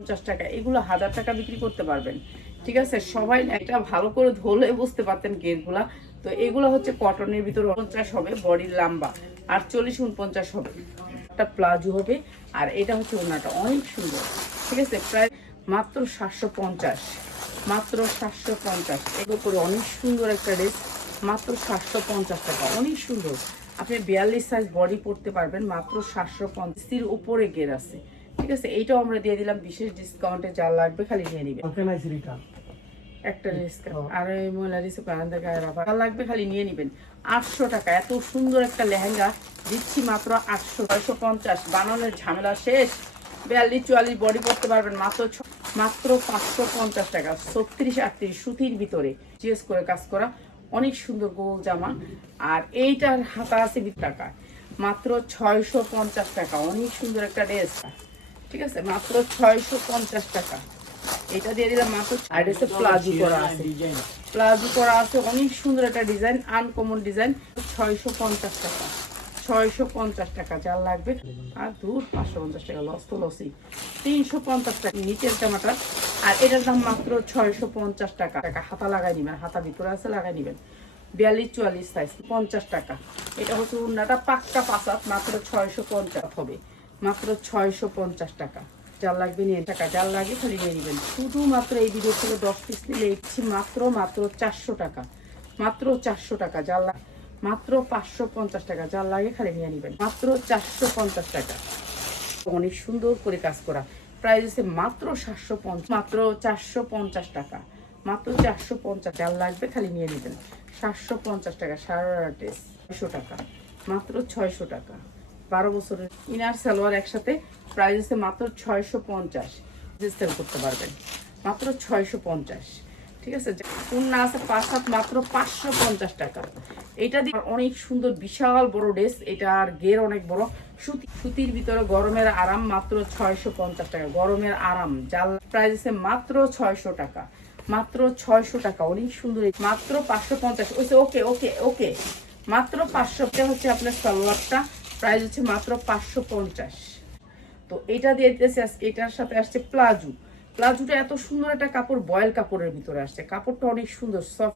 পঞ্চাশ টাকা, এগুলো হাজার টাকা বিক্রি করতে পারবেন। ঠিক আছে? সবাই এটা ভালো করে ধরলে বুঝতে পারতেন গেরগুলা তো এগুলো হচ্ছে কটনের ভিতরে পঞ্চাশ হবে, বডির লম্বা। আর চল্লিশ উনপঞ্চাশ হবে। একটা প্লাজো হবে, আর এটা হচ্ছে ওনাটা। অনেক সুন্দর। ঠিক আছে? প্রায় মাত্র সাতশো পঞ্চাশ। মাত্র সাতশো পঞ্চাশ। এগুলো করে অনেক সুন্দর একটা ড্রেস। মাত্র সাতশো পঞ্চাশ টাকা। অনেক সুন্দর। আপনি বিয়াল্লিশ সাইজ বডি পড়তে পারবেন। মাত্র সাতশো পঞ্চাশের উপরে গের আছে। ঠিক আছে এইটাও আমরা দিয়ে দিলাম বিশেষ ডিসকাউন্টে যা লাগবে খালি নিয়ে নিবে। কালকে নাইছি রিটার্ন একটা ডিসকাউন্ট আর এই মহিলা রিসিভ আনন্দ গায়ে রাখা লাগবে খালি নিয়ে নিবেন। আটশো টাকা এত সুন্দর একটা লেহেঙ্গা। দিচ্ছি মাত্র আটশো ছয়শো পঞ্চাশ। বানানোর ঝামেলা শেষ। বিয়াল্লিশ চুয়াল্লিশ বডি করতে পারবেন মাত্র মাত্র পাঁচশো পঞ্চাশ টাকা। ছত্রিশ আটত্রিশ সুতির ভিতরে। জিএস করে কাজ করা। অনেক সুন্দর গোল জামা। আর এইটার হাতা আছে টাকা। মাত্র ছয়শো পঞ্চাশ টাকা। অনেক সুন্দর একটা ড্রেস। ঠিক আছে? মাত্র ছয়শো পঞ্চাশ টাকা। এটা দিয়ে দিলাম মাত্র আর এটা প্লাজো করা আছে। প্লাজো করা আছে অনেক সুন্দর একটা ডিজাইন আনকমন ডিজাইন। ছয়শো পঞ্চাশ টাকা। ছয়শো পঞ্চাশ টাকা যার লাগবে। আর দূর পাঁচশো পঞ্চাশ টাকা লস তো লসই তিনশো পঞ্চাশ টাকা নিচের জামাটা। আর এটার দাম মাত্র ছয়শো পঞ্চাশ টাকা। টাকা হাতা লাগাই নিবেন হাতা ভিতরে আছে লাগাই নিবেন। বিয়াল্লিশ চুয়াল্লিশ সাইজ পঞ্চাশ টাকা। এটা হচ্ছে উন্নাটা পাক্কা পাসাত মাত্র ছয়শো পঞ্চাশ হবে। মাত্র ছয়শো পঞ্চাশ টাকা। যার লাগবে, নিয়ে টাকা যার লাগে, খালি নিয়ে নেবেন। শুধুমাত্র এই ভিডিও থেকে দশ পিস নিলে ইচ্ছি মাত্র মাত্র চারশো টাকা। মাত্র চারশো টাকা যার লাগ- মাত্র পাঁচশো পঞ্চাশ টাকা যার লাগে, খালি নিয়ে নেবেন। মাত্র চারশো পঞ্চাশ টাকা। অনেক সুন্দর করে কাজ করা। প্রাইস হচ্ছে মাত্র সাতশো পঞ্চাশ, মাত্র চারশো পঞ্চাশ টাকা। মাত্র চারশো পঞ্চাশ যার লাগবে, খালি নিয়ে নেবেন। সাতশো পঞ্চাশ টাকা সারা ড্রেস ছয়শো টাকা। মাত্র ছয়শো টাকা। বারো বছরের ইনার সালোয়ার একসাথে প্রাইস হচ্ছে মাত্র ছয়শো পঞ্চাশ। সেল করতে পারবেন। মাত্র ছয়শো পঞ্চাশ। ঠিক আছে? পূর্ণা আছে পাঁচ হাত মাত্র পাঁচশো পঞ্চাশ টাকা। এটা দিয়ে অনেক সুন্দর বিশাল বড় ড্রেস এটা আর গের অনেক বড়। সুতি, সুতির ভিতরে গরমের আরাম মাত্র ছয়শো পঞ্চাশ টাকা। গরমের আরাম। জাল প্রাইস আছে মাত্র ছয়শো টাকা। মাত্র ছয়শো টাকা। অনেক সুন্দর। মাত্র পাঁচশো পঞ্চাশ। ওকে ওকে ওকে মাত্র পাঁচশো। হচ্ছে আপনার সালোয়ারটা। প্রাইস হচ্ছে মাত্র পাঁচশো পঞ্চাশ। তো এটা দিয়ে আজকে, এটার সাথে আসছে প্লাজু। প্লাজুটা এত সুন্দর একটা কাপড়, বয়েল কাপড়ের ভিতরে আসছে। কাপড়টা অনেক সুন্দর সফট